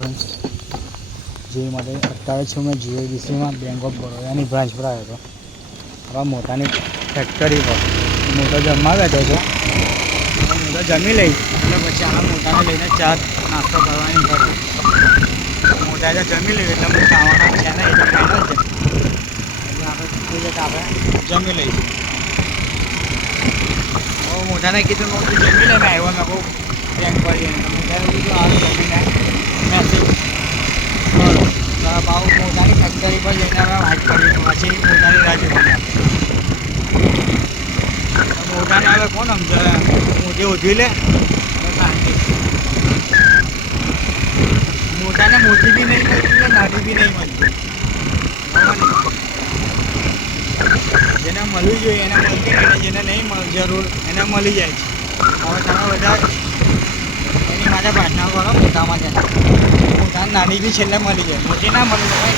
જે માટે અત્યારે છું મેં જીઆઈડીસીમાં બેંક ઓફ બરોડાની બ્રાન્ચ પર આવ્યો હતો. હવે મોટાની ફેક્ટરી પર મોટો જમવા બેઠો છે. મોટો જમી લઈશ એટલે પછી આ મોટાને લઈને ચા નાસ્તો કરવાની પડે. મોટા એટલે જમી લઈએ એટલે હું ખાવાના છે ને એટલે ફાઇનલ છે. એટલે આપણે જોઈએ કે આપણે જમી લઈશું. હવે મોટાને કીધું હું જમી લઈને આવ્યો મેં કહું બેંક પર જઈને મોટાને કીધું આ જમીને મેસેજ કરો ભાવ મોટાની ફેક્ટરી પર જઈને અમે વાત કરીએ પછી મોટાની રાહ જોઈને મોટાને હવે કોણ સમજાવે મોટી ઉધી લે શાંતિ. મોટાને મોટી બી નહીં મળતી ને નાની બી નહીં મળતી. જેને મળવી જોઈએ એને મળતી નહીં ને જેને નહીં જરૂર એને મળી જાય છે. હવે તમે બધા એની માટે પ્રાર્થના કરો મોટા માટે. મોટા નાની બી છેલ્લે મળી જાય. મોટી ના મળી જાય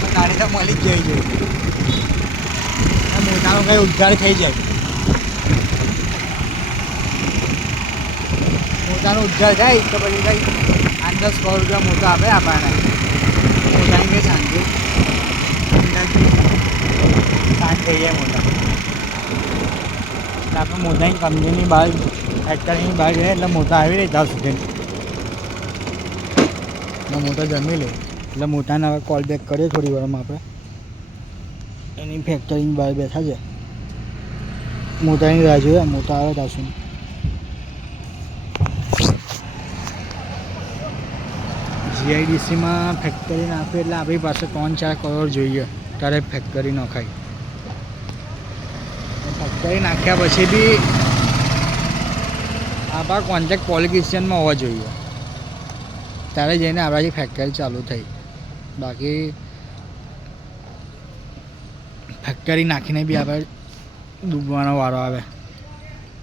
પણ નાની તો મળી જ જવી જોઈએ. મોટાનો કંઈ ઉદ્ધાર થઈ જાય. મોટાનો ઉદ્ધાર થાય તો પછી કંઈ 8-10 કરોડ રૂપિયા મોટા આપે આપણને. મોટાની કંઈ શાંતિ શાંત થઈ જાય મોટા. એટલે આપણે મોટાની કંપનીની બહાર ફેક્ટરીની બહાર જઈએ એટલે મોટા આવી રહી ત્યાં સુધી એટલે મોટો જમી લે એટલે મોટાને હવે કોલ બેક કરીએ થોડી વારમાં આપણે. એની ફેક્ટરીની બહાર બેઠા છે. મોટાની રાહ જોઈએ મોટા આવે ત્યાં સુધી. જીઆઈડીસીમાં ફેક્ટરી નાખવી એટલે આપણી પાસે 3-4 કરોડ જોઈએ ત્યારે ફેક્ટરી નખાય. ફેક્ટરી નાખ્યા પછી બી આપણા કોન્ટ્રાક્ટ ક્વોલિફિકેશનમાં હોવા જોઈએ ત્યારે જઈને આપણાથી ફેક્ટરી ચાલુ થઈ. બાકી ફેક્ટરી નાખીને બી આપણે ડૂબવાનો વારો આવે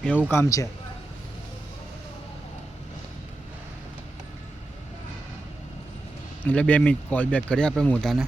એવું કામ છે. એટલે 2 મિનિટ કોલ બેક કરીએ આપણે મોટાને.